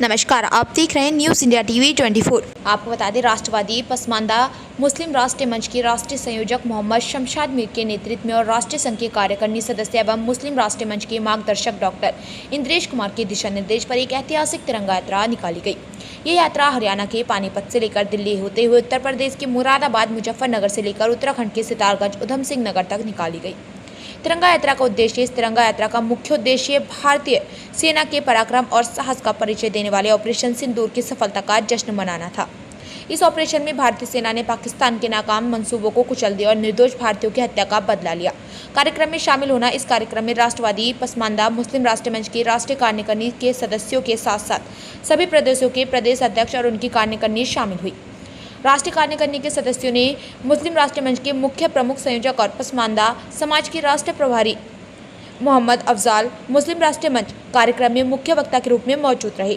नमस्कार, आप देख रहे हैं न्यूज़ इंडिया टीवी 24। आपको बता दें, राष्ट्रवादी पसमानदा मुस्लिम राष्ट्रीय मंच के राष्ट्रीय संयोजक मोहम्मद शमशाद मीर के नेतृत्व में और राष्ट्रीय संघ के कार्यकारिणी सदस्य एवं मुस्लिम राष्ट्रीय मंच के मार्गदर्शक डॉक्टर इंद्रेश कुमार के दिशा निर्देश पर एक ऐतिहासिक तिरंगा यात्रा निकाली गई। ये यात्रा हरियाणा के पानीपत से लेकर दिल्ली होते हुए उत्तर प्रदेश के मुरादाबाद, मुजफ्फरनगर से लेकर उत्तराखंड के सितारगंज, उधम सिंह नगर तक निकाली गई। तिरंगा यात्रा का उद्देश्य इस तिरंगा यात्रा का मुख्य उद्देश्य भारतीय सेना के पराक्रम और साहस का परिचय देने वाले ऑपरेशन सिंदूर की सफलता का जश्न मनाना था। इस ऑपरेशन में भारतीय सेना ने पाकिस्तान के नाकाम मंसूबों को कुचल दिया और निर्दोष भारतीयों की हत्या का बदला लिया। कार्यक्रम में शामिल होना इस कार्यक्रम में राष्ट्रवादी पसमानदा मुस्लिम राष्ट्रीय मंच के राष्ट्रीय कार्यकारिणी के सदस्यों के साथ साथ सभी प्रदेशों के प्रदेश अध्यक्ष और उनकी कार्यकारिणी शामिल हुई। राष्ट्रीय कार्यकारिणी के सदस्यों ने मुस्लिम राष्ट्रीय मंच के मुख्य प्रमुख संयोजक और पसमानदा समाज के राष्ट्रीय प्रभारी मोहम्मद अफजाल मुस्लिम राष्ट्रीय मंच कार्यक्रम में मुख्य वक्ता के रूप में मौजूद रहे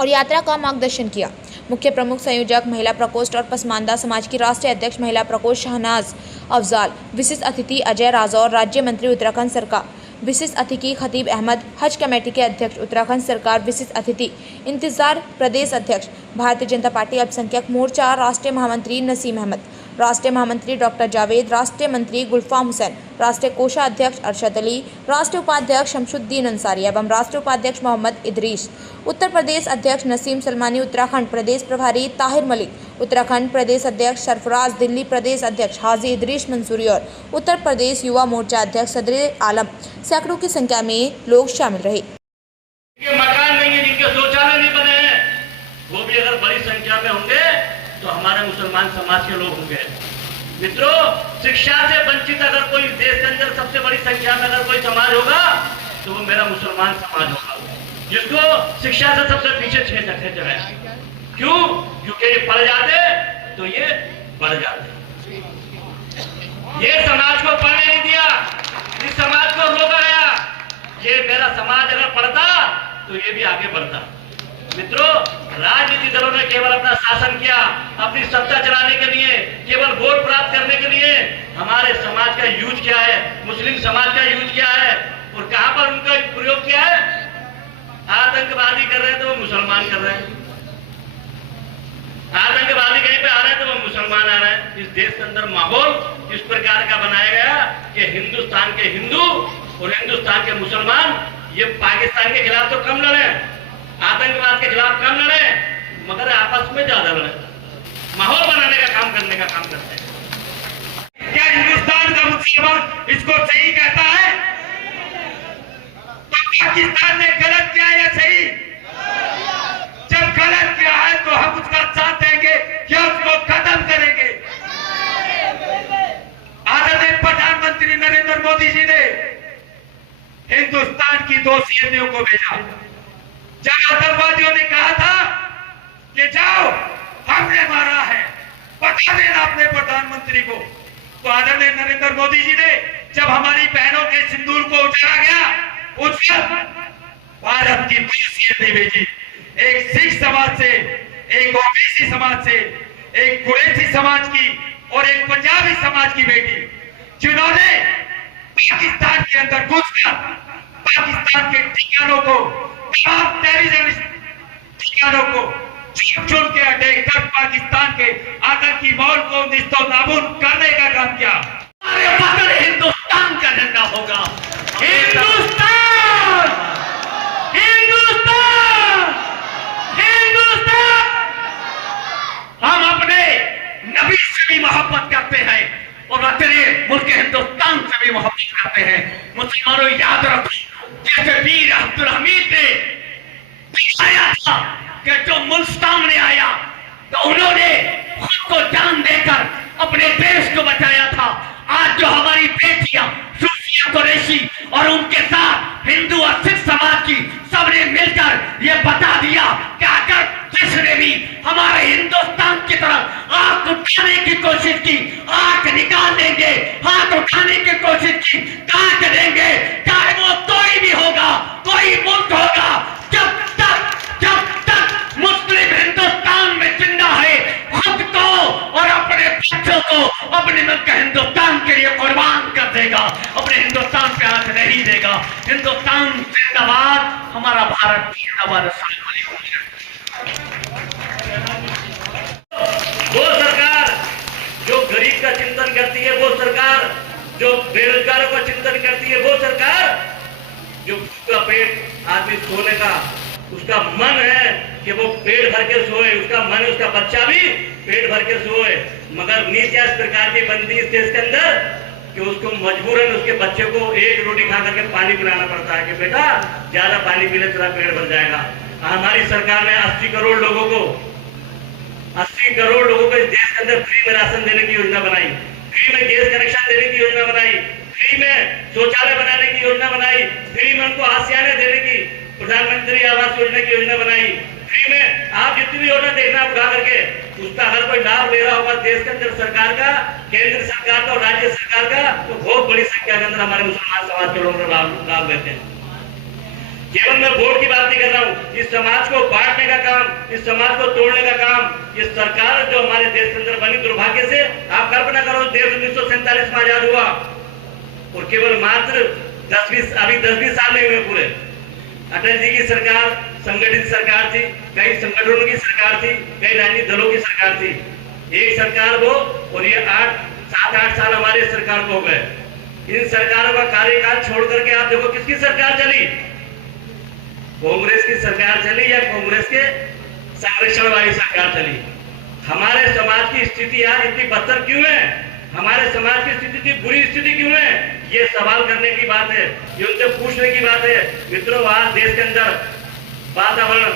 और यात्रा का मार्गदर्शन किया। मुख्य प्रमुख संयोजक महिला प्रकोष्ठ और पसमानदा समाज की राष्ट्रीय अध्यक्ष महिला प्रकोष्ठ शहनाज अफजाल, विशिष्ट अतिथि अजय राजौर, राज्य मंत्री उत्तराखंड सरकार, विशिष्ट अतिथि खतीब अहमद, हज कमेटी के अध्यक्ष उत्तराखंड सरकार, विशिष्ट अतिथि इंतजार प्रदेश अध्यक्ष भारतीय जनता पार्टी अल्पसंख्यक मोर्चा, राष्ट्रीय महामंत्री नसीम अहमद, राष्ट्रीय महामंत्री डॉक्टर जावेद, राष्ट्रीय मंत्री गुलफाम हुसैन, राष्ट्रीय कोषाध्यक्ष अरशद अली, राष्ट्रीय उपाध्यक्ष शमशुद्दीन अंसारी एवं राष्ट्रीय उपाध्यक्ष मोहम्मद इदरीस, उत्तर प्रदेश अध्यक्ष नसीम सलमानी, उत्तराखंड प्रदेश प्रभारी ताहिर मलिक, उत्तराखंड प्रदेश अध्यक्ष सरफराज, दिल्ली प्रदेश अध्यक्ष हाजी इदरीस मंसूरी और उत्तर प्रदेश युवा मोर्चा अध्यक्ष सदर आलम सैकड़ों की संख्या में लोग शामिल रहे। मकान नहीं है, जिनके शौचालय नहीं बने हैं, वो भी अगर बड़ी संख्या में होंगे तो हमारे मुसलमान समाज के लोग होंगे। मित्रों, शिक्षा से वंचित अगर कोई देश के अंदर सबसे बड़ी संख्या में अगर कोई समाज होगा तो वो मेरा मुसलमान समाज होगा, जिसको शिक्षा से सबसे पीछे खींच रहे हैं। क्यों? क्योंकि ये पढ़ जाते तो ये बढ़ जाते। ये समाज को पढ़ने नहीं दिया, इस समाज को रोका गया। ये मेरा समाज अगर पढ़ता तो ये भी आगे बढ़ता। मित्रों, राजनीतिक दलों ने केवल अपना शासन किया, अपनी सत्ता चलाने के लिए, केवल वोट प्राप्त करने के लिए। हमारे समाज का यूज क्या है, मुस्लिम समाज का यूज क्या है और कहां पर उनका प्रयोग किया है? आतंकवादी कर रहे हैं तो वो मुसलमान कर रहे हैं, आतंकवादी कहीं पे आ रहे हैं तो वो मुसलमान आ रहे हैं। इस देश के अंदर माहौल इस प्रकार का बनाया गया कि हिंदुस्तान के हिंदू और हिंदुस्तान के मुसलमान ये पाकिस्तान के खिलाफ तो कम लड़े, आतंकवाद के खिलाफ कम लड़े, मगर आपस में ज्यादा लड़े, माहौल बनाने का काम करने का काम करते हैं। क्या हिंदुस्तान का मुसलमान इसको सही कहता है? तो पाकिस्तान ने गलत किया या सही? जब गलत किया है तो हम उसका साथ देंगे या उसको खत्म करेंगे। आदरणीय प्रधानमंत्री नरेंद्र मोदी जी ने हिंदुस्तान की 2 सीएमओ को भेजा। जब आतंकवादियों ने कहा था कि जाओ हमने मारा है, बता देना अपने प्रधानमंत्री को, तो आदरणीय नरेंद्र मोदी जी ने जब हमारी बहनों के सिंदूर को उजाड़ा गया, उस भारत की 2 सीएमओ भेजी, एक सिख समाज से, एक ओबीसी समाज से, एक कुरैशी समाज की और एक पंजाबी समाज की बेटी, जिन्होंने पाकिस्तान के अंदर घुसकर पाकिस्तान के ठिकानों को, तमाम टेररिस्ट ठिकानों को चुन के अटैक कर पाकिस्तान के आतंकी माहौल को निस्तो नाबूद करने का काम किया। हमारे पकड़ हिंदुस्तान का झंडा होगा। हिंदुस्तान, हिंदुस्तान, हिंदुस्तान। हम अपने नबी से भी मोहब्बत करते हैं और अपने मुल्क हिंदुस्तान से भी मोहब्बत करते हैं। मुसलमानों, याद रखो, जैसे वीर अब्दुल हमीद ने दिखाया था कि जो मुल्क सामने आया तो उन्होंने खुद को जान देकर अपने देश को बचाया था। आज जो हमारी बेटियां सूफिया कुरैशी और उनके साथ हिंदू और सिख समाज की सबने मिलकर ये बता दिया कि अगर जिसने भी हमारे हिंदुस्तान की तरफ आंख उठाने की कोशिश की, आंख निकाल देंगे, हाथ उठाने की कोशिश की, काट देंगे, चाहे वो कोई भी होगा, कोई मुल्क होगा। जब तक मुस्लिम हिंदुस्तान में जिंदा है, खुद को और अपने बच्चों को अपने मुल्क का हिंदुस्तान के लिए कुर्बान कर देगा, अपने हिंदुस्तान पे आंख नहीं देगा। हिंदुस्तान जिंदाबाद, हमारा भारत जिंदाबाद। वो सरकार जो गरीब का चिंतन करती है, वो सरकार जो बेरोजगारों का चिंतन करती है, वो सरकार जो उसका पेट आदमी सोने का उसका मन है कि वो पेट भर के सोए, उसका मन उसका बच्चा भी पेट भर के सोए, मगर नीतियां इस प्रकार की बनती है देश के अंदर कि उसको मजबूरन उसके बच्चे को एक रोटी खा करके पानी पिलाना पड़ता है कि बेटा ज्यादा पानी पीने तेरा पेट भर जाएगा। हमारी सरकार ने 80 करोड़ लोगों को इस देश के अंदर फ्री में राशन देने की योजना बनाई, फ्री में गैस कनेक्शन देने की योजना बनाई, फ्री में शौचालय बनाने की योजना बनाई, फ्री में उनको आसियाने देने की प्रधानमंत्री आवास योजना की योजना बनाई, फ्री में आप जितनी भी योजना देखना उठा करके उसका अगर कोई लाभ ले रहा होगा देश के अंदर सरकार का, केंद्र सरकार का और राज्य सरकार का, तो बहुत बड़ी संख्या के अंदर हमारे मुसलमान समाज के लोग लाभ लेते हैं। केवल मैं वोट की बात नहीं कर रहा हूँ, इस समाज को बांटने का काम, इस समाज को तोड़ने का काम ये सरकार जो हमारे देश के अंदर बनी, दुर्भाग्य से आप कल्पना करो देश 1947 में आजाद हुआ और केवल मात्र 10-20 साल नहीं हुए पूरे। अटल जी की सरकार संगठित सरकार थी, कई संगठनों की सरकार थी, कई राजनीतिक दलों की सरकार थी, एक सरकार वो, और ये 7-8 साल हमारे सरकार को हो गए। इन सरकारों का कार्यकाल छोड़ करके आप देखो किसकी सरकार चली, कांग्रेस की सरकार चली या कांग्रेस के संरक्षण वाली सरकार चली। हमारे समाज की स्थिति आज इतनी बदतर क्यों है, हमारे समाज की स्थिति इतनी बुरी स्थिति क्यों है, ये सवाल करने की बात है, ये उनसे पूछने की बात है। मित्रों, आज देश के अंदर वातावरण